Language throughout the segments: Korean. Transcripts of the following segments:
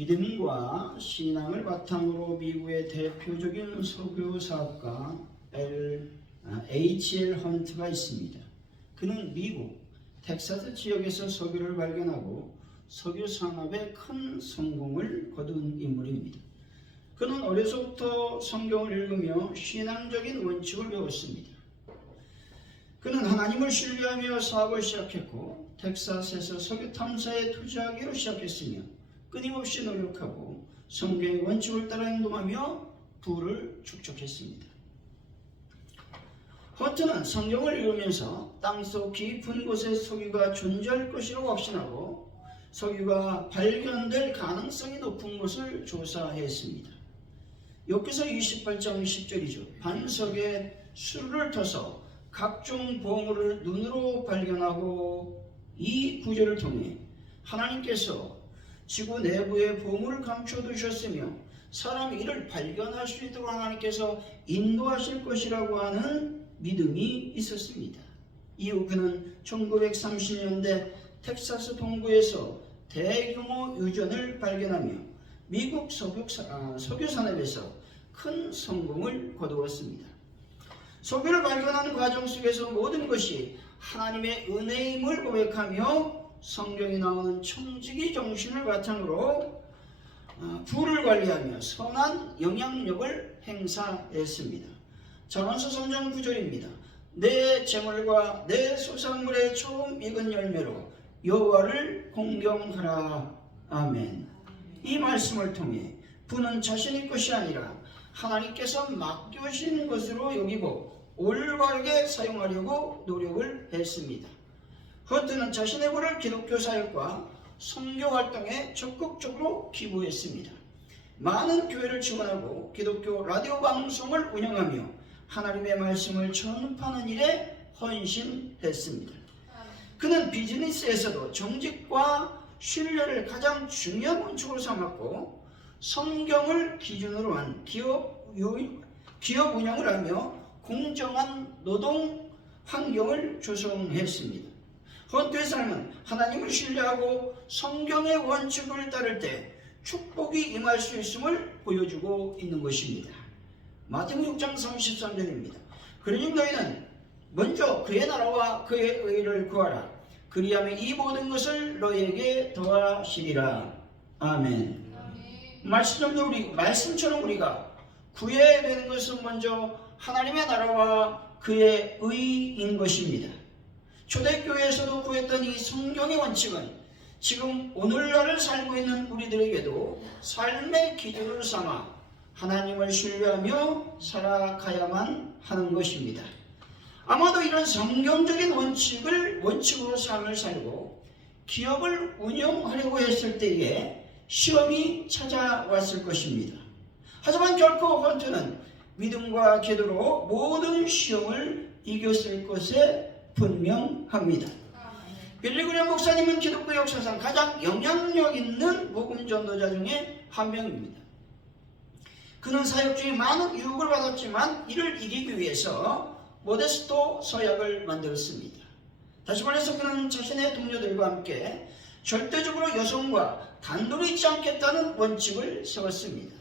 믿음과 신앙을 바탕으로 미국의 대표적인 석유사업가 H.L. 헌트가 있습니다. 그는 미국 텍사스 지역에서 석유를 발견하고 석유 산업에 큰 성공을 거둔 인물입니다. 그는 어려서부터 성경을 읽으며 신앙적인 원칙을 배웠습니다. 그는 하나님을 신뢰하며 사업을 시작했고 텍사스에서 석유 탐사에 투자하기로 시작했으며 끊임없이 노력하고 성경의 원칙을 따라 행동하며 부를 축적했습니다. 헌트는 성경을 읽으면서 땅속 깊은 곳에 석유가 존재할 것이라고 확신하고 석유가 발견될 가능성이 높은 곳을 조사했습니다. 욥기서 28장 10절이죠. 반석에 수를 터서 각종 보물을 눈으로 발견하고 이 구절을 통해 하나님께서 지구 내부에 보물을 감춰두셨으며 사람이 이를 발견할 수 있도록 하나님께서 인도하실 것이라고 하는 믿음이 있었습니다. 이후 그는 1930년대 텍사스 동부에서 대규모 유전을 발견하며 미국 석유 산업에서 큰 성공을 거두었습니다. 석유를 발견하는 과정 속에서 모든 것이 하나님의 은혜임을 고백하며 성경에 나오는 청지기 정신을 바탕으로 부를 관리하며 선한 영향력을 행사했습니다. 잠언서 3장 9절입니다. 내 재물과 내 소산물의 처음 익은 열매로 여호와를 공경하라. 아멘. 이 말씀을 통해 부는 자신의 것이 아니라 하나님께서 맡겨주신 것으로 여기고 올바르게 사용하려고 노력을 했습니다. 헌트는 자신의 부를 기독교 사역과 선교 활동에 적극적으로 기부했습니다. 많은 교회를 지원하고 기독교 라디오 방송을 운영하며 하나님의 말씀을 전파하는 일에 헌신했습니다. 그는 비즈니스에서도 정직과 신뢰를 가장 중요한 원칙으로 삼았고 성경을 기준으로 한 기업 운영을 하며 공정한 노동 환경을 조성했습니다. 헌트의 삶은 하나님을 신뢰하고 성경의 원칙을 따를 때 축복이 임할 수 있음을 보여주고 있는 것입니다. 마태복음 6장 33절입니다. 그러니 너희는 먼저 그의 나라와 그의 의를 구하라. 그리하면 이 모든 것을 너희에게 더하시리라. 아멘. 말씀처럼 우리가 구해야 되는 것은 먼저 하나님의 나라와 그의 의인 것입니다. 초대교회에서도 구했던 이 성경의 원칙은 지금 오늘날을 살고 있는 우리들에게도 삶의 기준을 삼아 하나님을 신뢰하며 살아가야만 하는 것입니다. 아마도 이런 성경적인 원칙으로 삶을 살고 기업을 운영하려고 했을 때에 시험이 찾아왔을 것입니다. 하지만 결코 헌트는 믿음과 기도로 모든 시험을 이겼을 것에 분명합니다. 빌리 그레이엄 목사님은 기독교 역사상 가장 영향력 있는 복음 전도자 중에 한 명입니다. 그는 사역 중에 많은 유혹을 받았지만 이를 이기기 위해서 모데스토 서약을 만들었습니다. 다시 말해서 그는 자신의 동료들과 함께 절대적으로 여성과 단둘이 있지 않겠다는 원칙을 세웠습니다.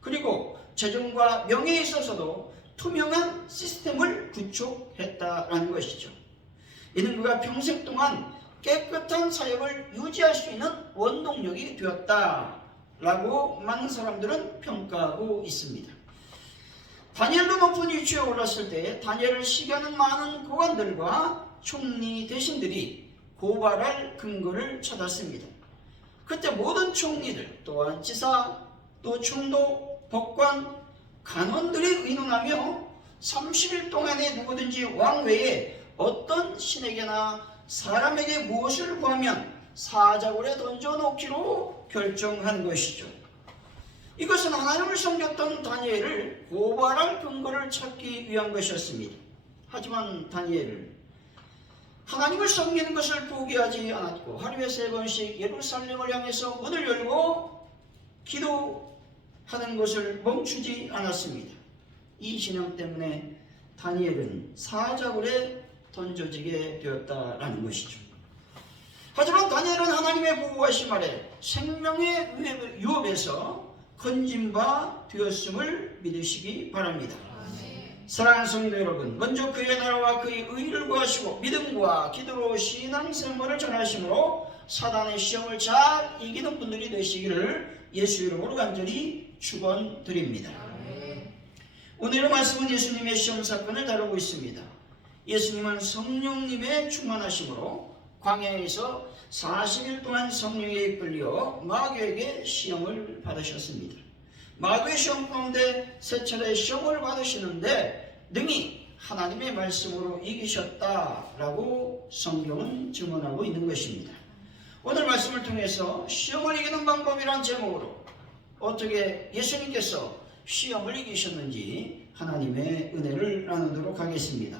그리고 재정과 명예에 있어서도 투명한 시스템을 구축했다라는 것이죠. 이는 그가 평생 동안 깨끗한 사역을 유지할 수 있는 원동력이 되었다라고 많은 사람들은 평가하고 있습니다. 다니엘도 높은 위치에 올랐을 때 다니엘을 시기하는 많은 고관들과 총리 대신들이 고발할 근거를 찾았습니다. 그때 모든 총리들 또한 지사 또 총독 법관 간원들이 의논하며 30일 동안에 누구든지 왕 외에 어떤 신에게나 사람에게 무엇을 구하면 사자굴에 던져놓기로 결정한 것이죠. 이것은 하나님을 섬겼던 다니엘을 고발할 근거를 찾기 위한 것이었습니다. 하지만 다니엘은 하나님을 섬기는 것을 포기하지 않았고 하루에 3번씩 예루살렘을 향해서 문을 열고 기도하는 것을 멈추지 않았습니다. 이 신앙 때문에 다니엘은 사자굴에 던져지게 되었다라는 것이죠. 하지만 다니엘은 하나님의 하나님의 보호하심 아래 생명의 유업에서 건진 바 되었음을 믿으시기 바랍니다. 사랑하는 성도 여러분, 먼저 그의 나라와 그의 의를 구하시고 믿음과 기도로 신앙생활을 전하심으로 사단의 시험을 잘 이기는 분들이 되시기를 예수 이름으로 간절히 축원드립니다. 오늘의 말씀은 예수님의 시험 사건을 다루고 있습니다. 예수님은 성령님의 충만하심으로 광야에서 40일 동안 성령에 이끌려 마귀에게 시험을 받으셨습니다. 마귀의 시험 가운데 세 차례 시험을 받으시는데 능히 하나님의 말씀으로 이기셨다라고 성경은 증언하고 있는 것입니다. 오늘 말씀을 통해서 시험을 이기는 방법이란 제목으로 어떻게 예수님께서 시험을 이기셨는지 하나님의 은혜를 나누도록 하겠습니다.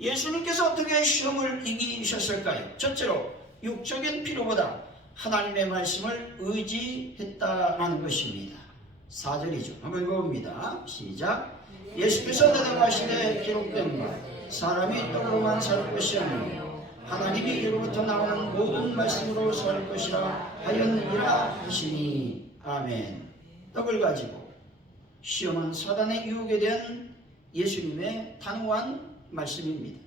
예수님께서 어떻게 시험을 이기셨을까요? 첫째로 육적인 필요보다 하나님의 말씀을 의지했다라는 것입니다. 4절이죠. 한번 읽어봅니다. 시작. 예수께서 대답하시되 기록된 바 사람이 떡으로만 살 것이 아니요 하나님이 이로부터 나오는 모든 말씀으로 살 것이라 하였느니라 하시니. 아멘. 떡을 가지고 시험은 사단의 유혹에 대한 예수님의 단호한 말씀입니다.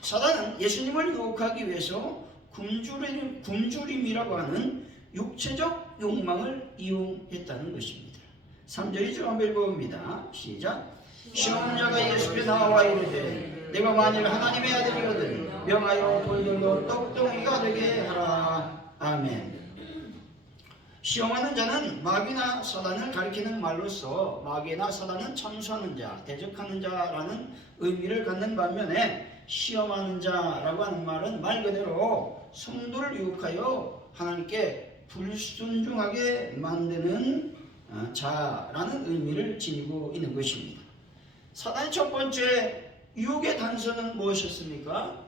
사단은 예수님을 유혹하기 위해서 굶주림이라고 하는 육체적 욕망을 이용했다는 것입니다. 3절이죠. 한번 읽어봅니다. 시작. 시험은 자가 예수께 나와 이르되 내가 만일 하나님의 아들이거든 명하여 돌들로 떡덩이가 되게 하라. 아멘. 시험하는 자는 마귀나 사단을 가리키는 말로서 마귀나 사단은 참수하는 자, 대적하는 자라는 의미를 갖는 반면에 시험하는 자라고 하는 말은 말 그대로 성도를 유혹하여 하나님께 불순종하게 만드는 자라는 의미를 지니고 있는 것입니다. 사단의 첫 번째 유혹의 단서는 무엇이었습니까?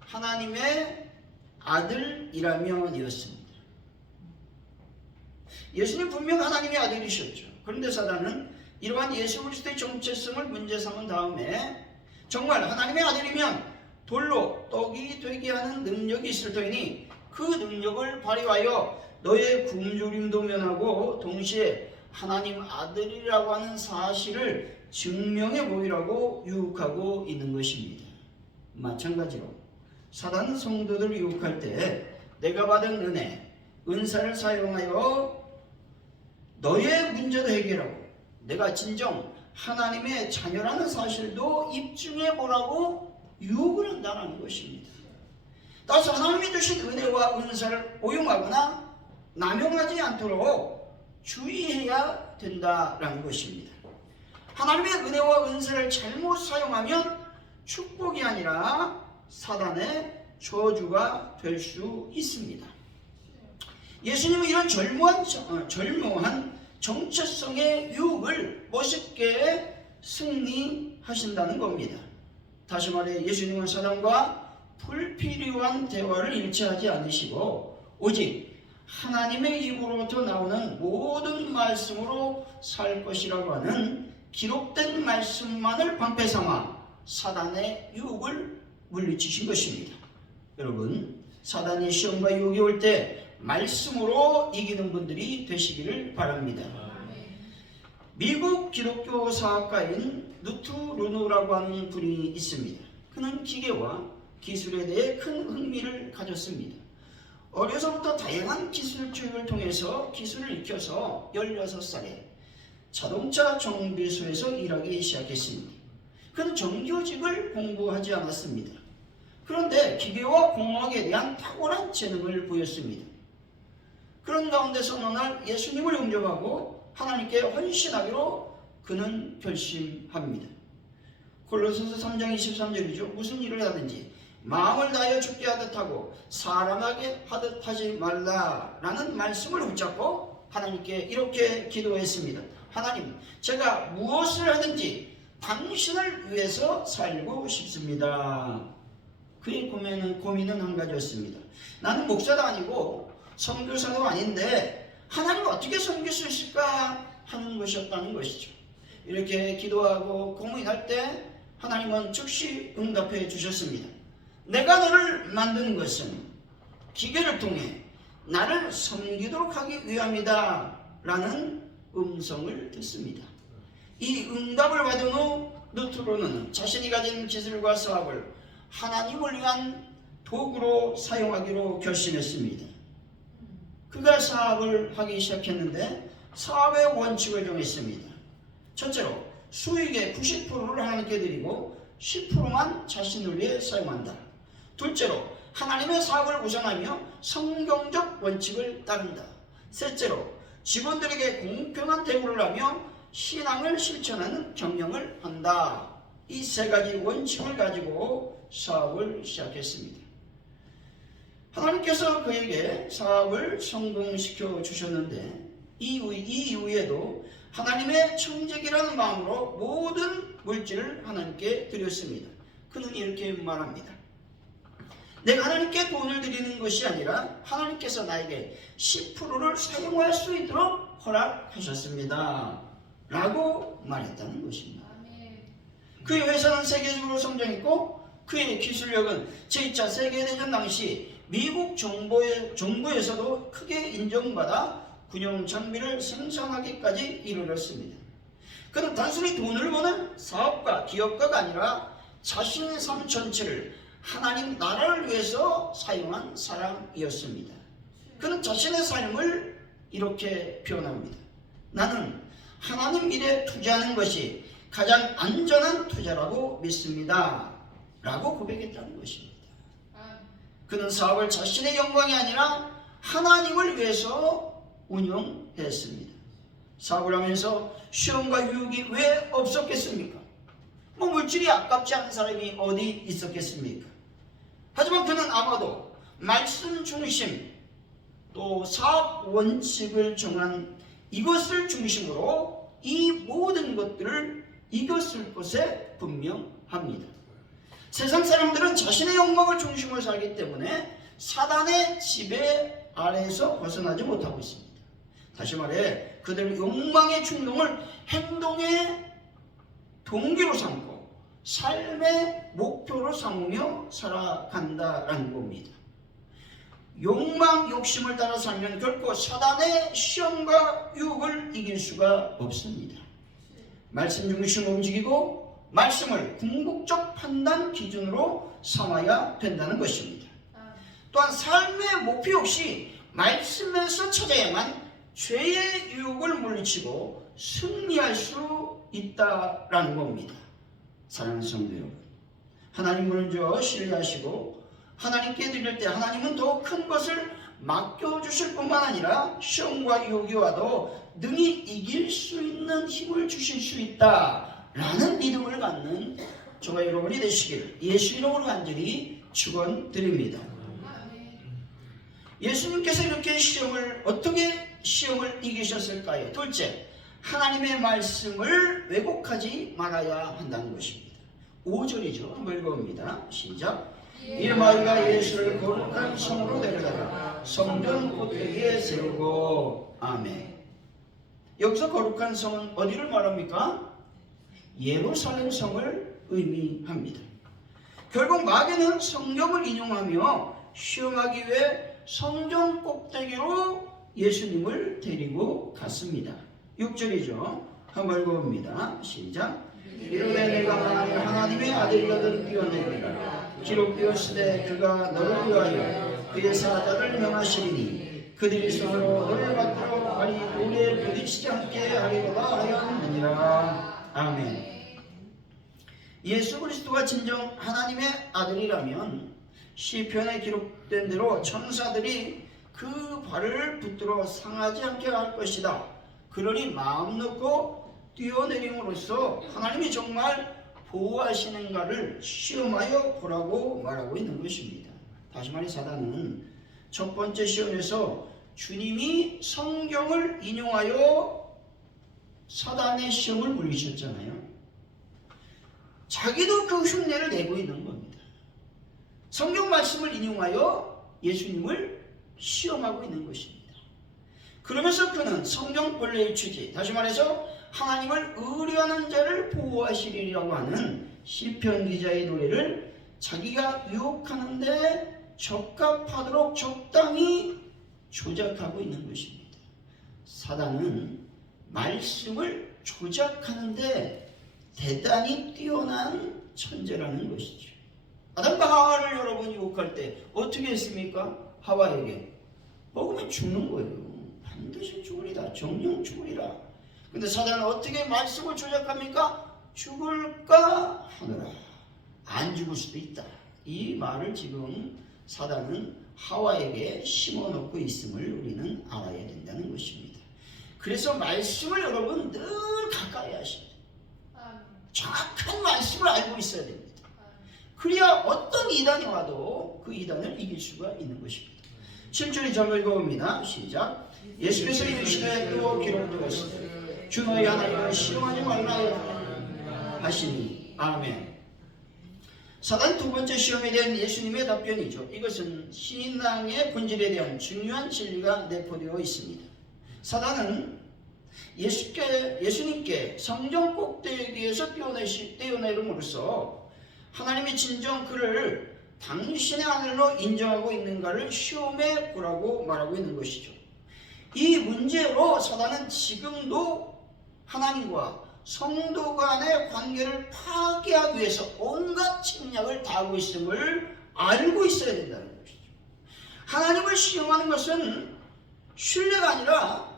하나님의 아들이라면이었습니다. 예수님 분명 하나님의 아들이셨죠. 그런데 사단은 이러한 예수 그리스도의 정체성을 문제 삼은 다음에 정말 하나님의 아들이면 돌로 떡이 되게 하는 능력이 있을 터이니 그 능력을 발휘하여 너의 굶주림도 면하고 동시에 하나님 아들이라고 하는 사실을 증명해 보이라고 유혹하고 있는 것입니다. 마찬가지로 사단은 성도들을 유혹할 때 내가 받은 은혜, 은사를 사용하여 너의 문제도 해결하고 내가 진정 하나님의 자녀라는 사실도 입증해 보라고 유혹을 한다는 것입니다. 따라서 하나님이 주신 은혜와 은사를 오용하거나 남용하지 않도록 주의해야 된다는 것입니다. 하나님의 은혜와 은사를 잘못 사용하면 축복이 아니라 사단의 저주가 될 수 있습니다. 예수님은 이런 절묘한 정체성의 유혹을 멋있게 승리하신다는 겁니다. 다시 말해 예수님은 사단과 불필요한 대화를 일치하지 않으시고 오직 하나님의 입으로부터 나오는 모든 말씀으로 살 것이라고 하는 기록된 말씀만을 방패 삼아 사단의 유혹을 물리치신 것입니다. 여러분, 사단이 시험과 유혹이 올 때 말씀으로 이기는 분들이 되시기를 바랍니다. 미국 기독교 사학가인 누트 루노라고 하는 분이 있습니다. 그는 기계와 기술에 대해 큰 흥미를 가졌습니다. 어려서부터 다양한 기술 교육을 통해서 기술을 익혀서 16살에 자동차 정비소에서 일하기 시작했습니다. 그는 정규직을 공부하지 않았습니다. 그런데 기계와 공학에 대한 탁월한 재능을 보였습니다. 그런 가운데서 어느 날 예수님을 영접하고 하나님께 헌신하기로 그는 결심합니다. 골로새서 3장 23절이죠. 무슨 일을 하든지 마음을 다하여 죽게 하듯 하고 사람에게 하듯 하지 말라라는 말씀을 붙잡고 하나님께 이렇게 기도했습니다. 하나님, 제가 무엇을 하든지 당신을 위해서 살고 싶습니다. 그의 고민은 한 가지였습니다. 나는 목사도 아니고 선교사도 아닌데 하나님을 어떻게 섬길 수 있을까 하는 것이었다는 것이죠. 이렇게 기도하고 고민할 때 하나님은 즉시 응답해 주셨습니다. 내가 너를 만든 것은 기계를 통해 나를 섬기도록 하기 위함이다 라는 음성을 듣습니다. 이 응답을 받은 후 누트로는 자신이 가진 기술과 사업을 하나님을 위한 도구로 사용하기로 결심했습니다. 그가 사업을 하기 시작했는데 사업의 원칙을 정했습니다. 첫째로 수익의 90%를 하나님께 드리고 10%만 자신을 위해 사용한다. 둘째로 하나님의 사업을 우선하며 성경적 원칙을 따른다. 셋째로 직원들에게 공평한 대우를 하며 신앙을 실천하는 경영을 한다. 이 세 가지 원칙을 가지고 사업을 시작했습니다. 하나님께서 그에게 사업을 성공시켜 주셨는데 이 이후에도 하나님의 청지기라는 마음으로 모든 물질을 하나님께 드렸습니다. 그는 이렇게 말합니다. 내가 하나님께 돈을 드리는 것이 아니라 하나님께서 나에게 10%를 사용할 수 있도록 허락하셨습니다. 라고 말했다는 것입니다. 그의 회사는 세계적으로 성장했고 그의 기술력은 제2차 세계대전 당시 미국 정부에서도 크게 인정받아 군용 장비를 생산하기까지 이르렀습니다. 그는 단순히 돈을 버는 사업가, 기업가가 아니라 자신의 삶 전체를 하나님 나라를 위해서 사용한 사람이었습니다. 그는 자신의 삶을 이렇게 표현합니다. 나는 하나님 일에 투자하는 것이 가장 안전한 투자라고 믿습니다. 라고 고백했다는 것입니다. 그는 사업을 자신의 영광이 아니라 하나님을 위해서 운영했습니다. 사업을 하면서 시험과 유혹이 왜 없었겠습니까? 물질이 아깝지 않은 사람이 어디 있었겠습니까? 하지만 그는 아마도 말씀 중심 또 사업 원칙을 정한 이것을 중심으로 이 모든 것들을 이겼을 것에 분명합니다. 세상 사람들은 자신의 영광을 중심으로 살기 때문에 사단의 지배 아래에서 벗어나지 못하고 있습니다. 다시 말해 그들은 욕망의 충동을 행동의 동기로 삼고 삶의 목표로 삼으며 살아간다라는 겁니다. 욕망, 욕심을 따라 살면 결코 사단의 시험과 유혹을 이길 수가 없습니다. 말씀 중심으로 움직이고 말씀을 궁극적 판단 기준으로 삼아야 된다는 것입니다. 또한 삶의 목표 역시 말씀에서 찾아야만 죄의 유혹을 물리치고 승리할 수 있다라는 겁니다. 사랑하는 성도 여러분, 하나님 먼저 신뢰하시고 하나님께 드릴 때 하나님은 더 큰 것을 맡겨주실 뿐만 아니라 시험과 유혹이 와도 능히 이길 수 있는 힘을 주실 수 있다라는 믿음을 갖는 저와 여러분이 되시기를 예수 이름으로 간절히 축원드립니다. 예수님께서 이렇게 어떻게 시험을 이기셨을까요? 둘째, 하나님의 말씀을 왜곡하지 말아야 한다는 것입니다. 5절이죠. 한번 읽어봅니다. 시작. 이름 아이가 예수를 거룩한 성으로 데려다가 성전 꼭대기에 세우고. 아멘. 여기서 거룩한 성은 어디를 말합니까? 예루살렘 성을 의미합니다. 결국 마귀는 성경을 인용하며 시험하기 위해 성전 꼭대기로 예수님을 데리고 갔습니다. 6절이죠. 한번 읽어봅니다. 시작. 이름에 내가 만일 하나님의 아들이거든 뛰어내리라. 기록되었으되 그가 너를 위하여 그의 사자를 명하시리니 그들이 손으로 너를 받들어 발이 돌에 부딪히지 않게 하리로다 하였느니라. 아멘. 예수 그리스도가 진정 하나님의 아들이라면 시편에 기록된 대로 천사들이 그 발을 붙들어 상하지 않게 할 것이다. 그러니 마음 놓고 뛰어내림으로써 하나님이 정말 보호하시는가를 시험하여 보라고 말하고 있는 것입니다. 다시 말해 사단은 첫 번째 시험에서 주님이 성경을 인용하여 사단의 시험을 물리셨잖아요. 자기도 그 흉내를 내고 있는 겁니다. 성경 말씀을 인용하여 예수님을 시험하고 있는 것입니다. 그러면서 그는 성경 본래의 취지, 다시 말해서 하나님을 의뢰하는 자를 보호하시리라고 하는 시편 기자의 노래를 자기가 유혹하는데 적합하도록 적당히 조작하고 있는 것입니다. 사단은 말씀을 조작하는데 대단히 뛰어난 천재라는 것이죠. 아담과 하와를 여러분 유혹할 때 어떻게 했습니까? 하와에게 먹으면 죽는 거예요. 반드시 죽으리라. 정령 죽으리라. 근데 사단은 어떻게 말씀을 조작합니까? 죽을까 하느라. 안 죽을 수도 있다. 이 말을 지금 사단은 하와에게 심어놓고 있음을 우리는 알아야 된다는 것입니다. 그래서 말씀을 여러분 늘 가까이 하십니다. 정확한 말씀을 알고 있어야 됩니다. 그래야 어떤 이단이 와도 그 이단을 이길 수가 있는 것입니다. 7절이 점 읽어봅니다. 시작. 예수께서 이르시되 또 기록되었으되 주 너희 하나님을 시험하지 말라 하시니. 아멘. 사단 두 번째 시험에 대한 예수님의 답변이죠. 이것은 신앙의 본질에 대한 중요한 진리가 내포되어 있습니다. 사단은 예수님께 성경 꼭대기에서 뛰어내림으로써 하나님이 진정 그를 당신의 아들로 인정하고 있는가를 시험해 보라고 말하고 있는 것이죠. 이 문제로 사단은 지금도 하나님과 성도 간의 관계를 파괴하기 위해서 온갖 침략을 다하고 있음을 알고 있어야 된다는 것이죠. 하나님을 시험하는 것은 신뢰가 아니라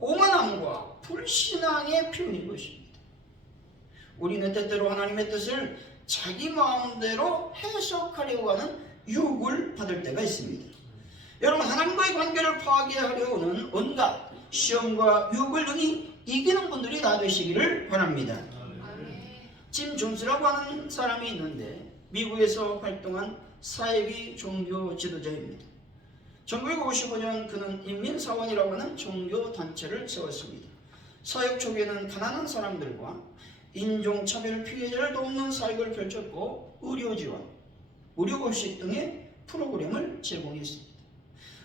오만함과 불신앙의 표현인 것입니다. 우리는 때때로 하나님의 뜻을 자기 마음대로 해석하려고 하는 유혹을 받을 때가 있습니다. 여러분, 하나님과의 관계를 파괴하려는 온갖 시험과 유혹을 능히 이기는 분들이 다 되시기를 바랍니다. 짐 존스라고 하는 사람이 있는데 미국에서 활동한 사이비 종교 지도자입니다. 1955년 그는 인민사원이라고 하는 종교 단체를 세웠습니다. 사역 초기에는 가난한 사람들과 인종차별 피해자를 돕는 사역을 펼쳤고 의료 지원, 의료급식 등의 프로그램을 제공했습니다.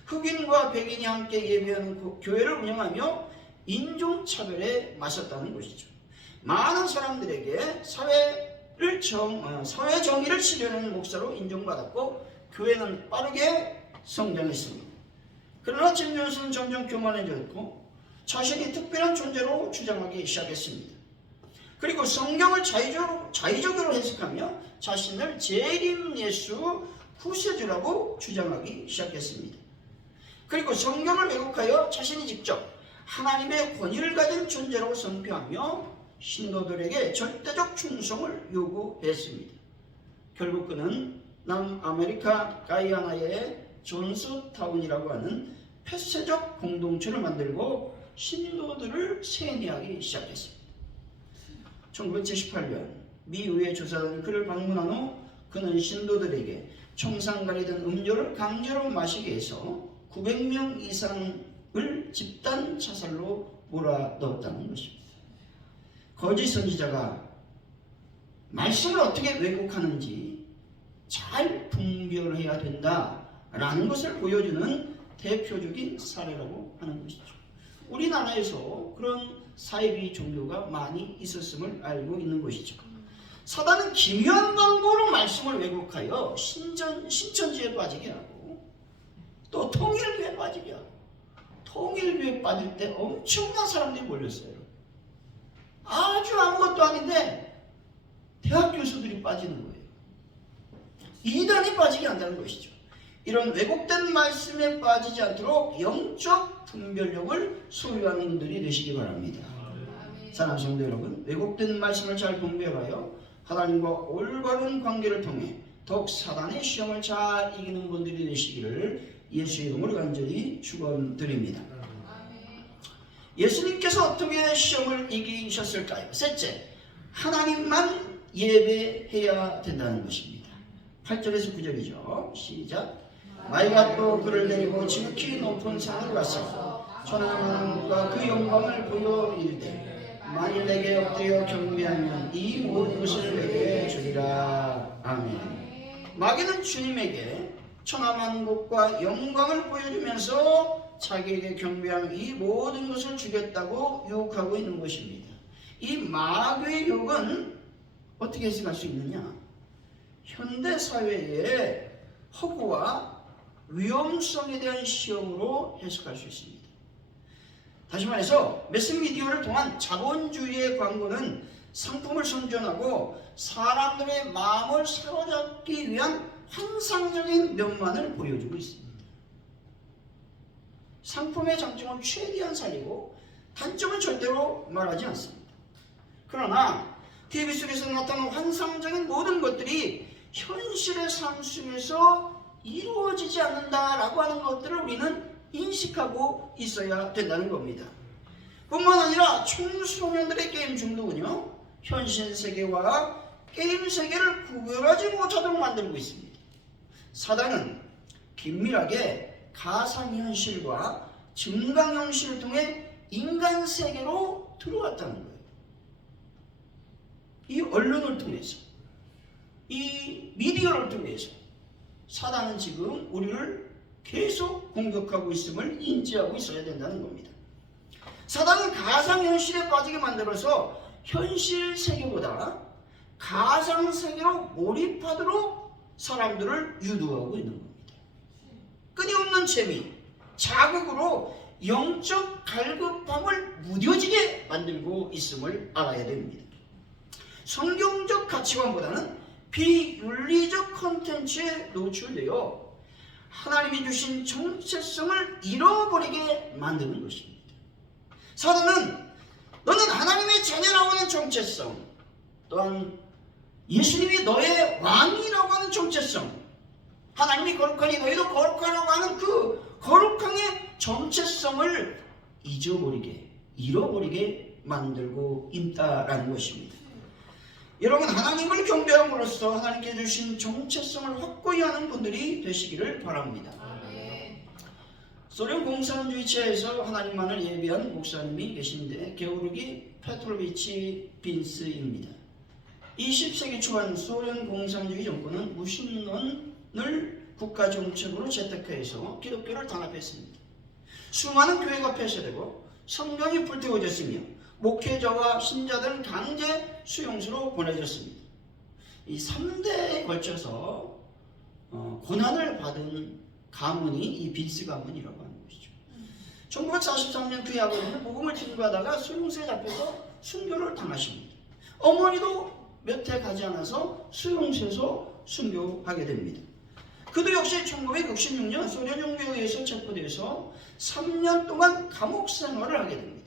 흑인과 백인이 함께 예배하는 교회를 운영하며 인종차별에 맞섰다는 것이죠. 많은 사람들에게 사회 정의를 지려는 목사로 인정받았고 교회는 빠르게 성장했습니다. 그러나 짐 존스는 점점 교만해졌고 자신이 특별한 존재로 주장하기 시작했습니다. 그리고 성경을 자의적으로 해석하며 자신을 재림 예수 구세주라고 주장하기 시작했습니다. 그리고 성경을 왜곡하여 자신이 직접 하나님의 권위를 가진 존재로 선포하며 신도들에게 절대적 충성을 요구했습니다. 결국 그는 남아메리카 가이아나의 존스타운이라고 하는 폐쇄적 공동체를 만들고 신도들을 세뇌하기 시작했습니다. 1978년 미 의회 조사단이 그를 방문한 후 그는 신도들에게 청산가리 든 음료를 강제로 마시게 해서 900명 이상을 집단 자살로 몰아넣었다는 것입니다. 거짓 선지자가 말씀을 어떻게 왜곡하는지 잘 분별해야 된다라는 것을 보여주는 대표적인 사례라고 하는 것이죠. 우리나라에서 그런 사이비 종교가 많이 있었음을 알고 있는 것이죠. 사단은 기묘한 방법으로 말씀을 왜곡하여 신천지에 빠지게 하고 또 통일교에 빠지게 하고 통일교에 빠질 때 엄청난 사람들이 몰렸어요. 아주 아무것도 아닌데 대학 교수들이 빠지는 거예요. 이단이 빠지게 한다는 것이죠. 이런 왜곡된 말씀에 빠지지 않도록 영적 분별력을 소유하는 분들이 되시기 바랍니다. 사랑하는 성도 여러분, 왜곡된 말씀을 잘 분별하여 하나님과 올바른 관계를 통해 더욱 사단의 시험을 잘 이기는 분들이 되시기를 예수의 이름으로 간절히 축원드립니다. 예수님께서 어떻게 시험을 이기셨을까요? 셋째, 하나님만 예배해야 된다는 것입니다. 8절에서 9절이죠. 시작. 마귀가 또 그를 데리고 지극히 높은 산으로 갔어 천하만과 그 영광을 보여 이르되 만일 내게 엎드려 경배하면 이 모든 것을 내게 주리라. 아멘. 마귀는 주님에게 천하만국과 영광을 보여주면서 자기에게 경배하면 이 모든 것을 주겠다고 유혹하고 있는 것입니다. 이 마귀의 유혹은 어떻게 해석할 수 있느냐? 현대 사회의 허구와 위험성에 대한 시험으로 해석할 수 있습니다. 다시 말해서 매스미디어를 통한 자본주의의 광고는 상품을 선전하고 사람들의 마음을 사로잡기 위한 환상적인 면만을 보여주고 있습니다. 상품의 장점을 최대한 살리고 단점은 절대로 말하지 않습니다. 그러나 TV 속에서 나타나는 환상적인 모든 것들이 현실의 삶 속에서 이루어지지 않는다라고 하는 것들을 우리는 인식하고 있어야 된다는 겁니다. 뿐만 아니라 청소년들의 게임 중독은요, 현실 세계와 게임 세계를 구별하지 못하도록 만들고 있습니다. 사단은 긴밀하게 가상현실과 증강현실을 통해 인간 세계로 들어왔다는 거예요. 이 언론을 통해서, 이 미디어를 통해서 사단은 지금 우리를 계속 공격하고 있음을 인지하고 있어야 된다는 겁니다. 사단은 가상현실에 빠지게 만들어서 현실 세계보다 가상세계로 몰입하도록 사람들을 유도하고 있는 겁니다. 끊임없는 재미, 자극으로 영적 갈급함을 무뎌지게 만들고 있음을 알아야 됩니다. 성경적 가치관보다는 비윤리적 컨텐츠에 노출되어 하나님이 주신 정체성을 잃어버리게 만드는 것입니다. 사단은 너는 하나님의 자녀라고 하는 정체성, 또한 예수님이 너의 왕이라고 하는 정체성, 하나님이 거룩하니 너희도 거룩하라고 하는 그 거룩함의 정체성을 잃어버리게 만들고 있다라는 것입니다. 여러분, 하나님을 경배함으로써 하나님께 주신 정체성을 확고히 하는 분들이 되시기를 바랍니다. 소련 공산주의체에서 하나님만을 예비한 목사님이 계신데 게오르기 페트로비치 빈스입니다. 20세기 초반 소련 공산주의 정권은 무신론을 국가정책으로 채택해서 기독교를 단합했습니다. 수많은 교회가 폐쇄되고 성경이 불태워졌으며 목회자와 신자들은 강제 수용소로 보내졌습니다. 이 3대에 걸쳐서 고난을 받은 가문이 이 빈스 가문이라고 하는 것이죠. 1943년 그의 아버지는 복음을 증거하다가 수용소에 잡혀서 순교를 당하십니다. 어머니도 몇 해 가지 않아서 수용소에서 순교하게 됩니다. 그도 역시 1966년 소련 정부에 의해서 체포돼서 3년 동안 감옥 생활을 하게 됩니다.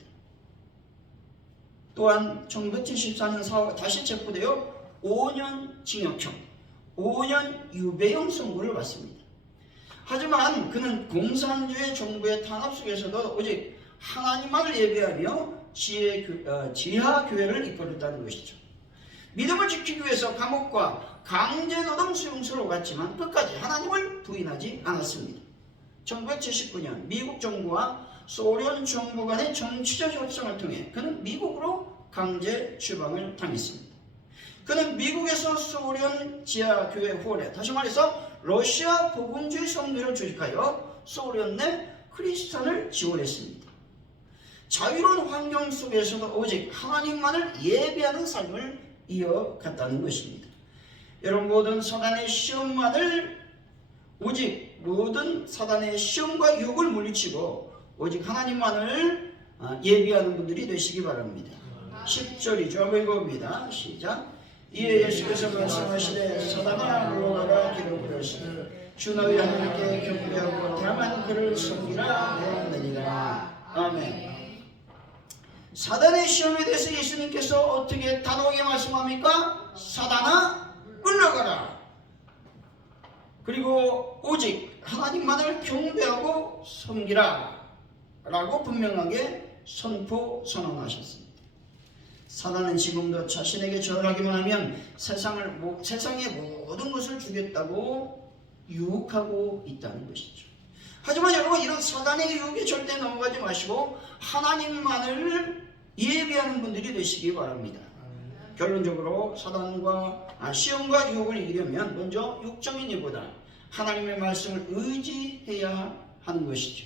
또한 1974년 다시 체포되어 5년 징역형, 5년 유배형 선고를 받습니다. 하지만 그는 공산주의 정부의 탄압 속에서도 오직 하나님만을 예배하며 지하교회를 이끌었다는 것이죠. 믿음을 지키기 위해서 감옥과 강제노동 수용소로 갔지만 끝까지 하나님을 부인하지 않았습니다. 1979년 미국 정부와 소련 정부 간의 정치적 협상을 통해 그는 미국으로 강제 추방을 당했습니다. 그는 미국에서 소련 지하교회 후원에, 다시 말해서 러시아 복음주의 성교를 조직하여 소련 내 크리스찬을 지원했습니다. 자유로운 환경 속에서도 오직 하나님만을 예배하는 삶을 이어갔다는 것입니다. 여러분, 모든 사단의 시험과 유혹을 물리치고 오직 하나님만을 예비하는 분들이 되시기 바랍니다. 10절이죠. 한번 읽어봅니다. 시작. 이에 예수께서 말씀하시되 사단아 물러가라 기록되었으니 주 너희 하나님께 경배하고 다만 그를 섬기라 하느니라. 아멘. 사단의 시험에 대해서 예수님께서 어떻게 단호하게 말씀합니까? 사단아 물러가라. 그리고 오직 하나님만을 경배하고 섬기라 라고 분명하게 선언하셨습니다. 사단은 지금도 자신에게 절하기만 하면 세상의 모든 것을 주겠다고 유혹하고 있다는 것이죠. 하지만 여러분, 이런 사단의 유혹에 절대 넘어가지 마시고 하나님만을 예배하는 분들이 되시기 바랍니다. 결론적으로 시험과 유혹을 이기려면 먼저 육적인 일보다 하나님의 말씀을 의지해야 하는 것이죠.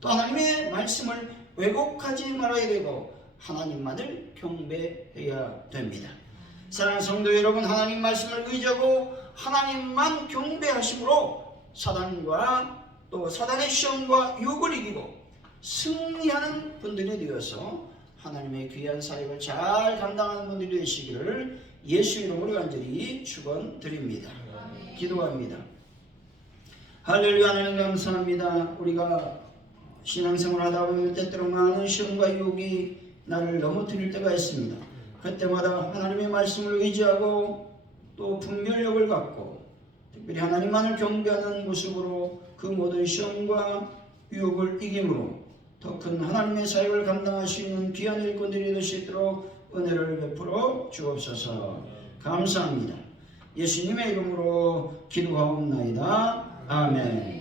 또 하나님의 말씀을 왜곡하지 말아야 되고 하나님만을 경배해야 됩니다. 사랑하는 성도 여러분, 하나님 말씀을 의지하고 하나님만 경배하심으로 사단과 또 사단의 시험과 유혹을 이기고 승리하는 분들이 되어서 하나님의 귀한 사역을 잘 감당하는 분들이 되시기를 예수 이름으로 간절히 축원드립니다. 기도합니다. 할렐루야. 하나님 감사합니다. 우리가 신앙생활 하다 보면 때때로 많은 시험과 유혹이 나를 넘어뜨릴 때가 있습니다. 그때마다 하나님의 말씀을 의지하고 또 분별력을 갖고 특별히 하나님만을 경배하는 모습으로 그 모든 시험과 유혹을 이김으로 더 큰 하나님의 사역을 감당할 수 있는 귀한 일꾼들이 될 수 있도록 은혜를 베풀어 주옵소서. 감사합니다. 예수님의 이름으로 기도하옵나이다. 아멘.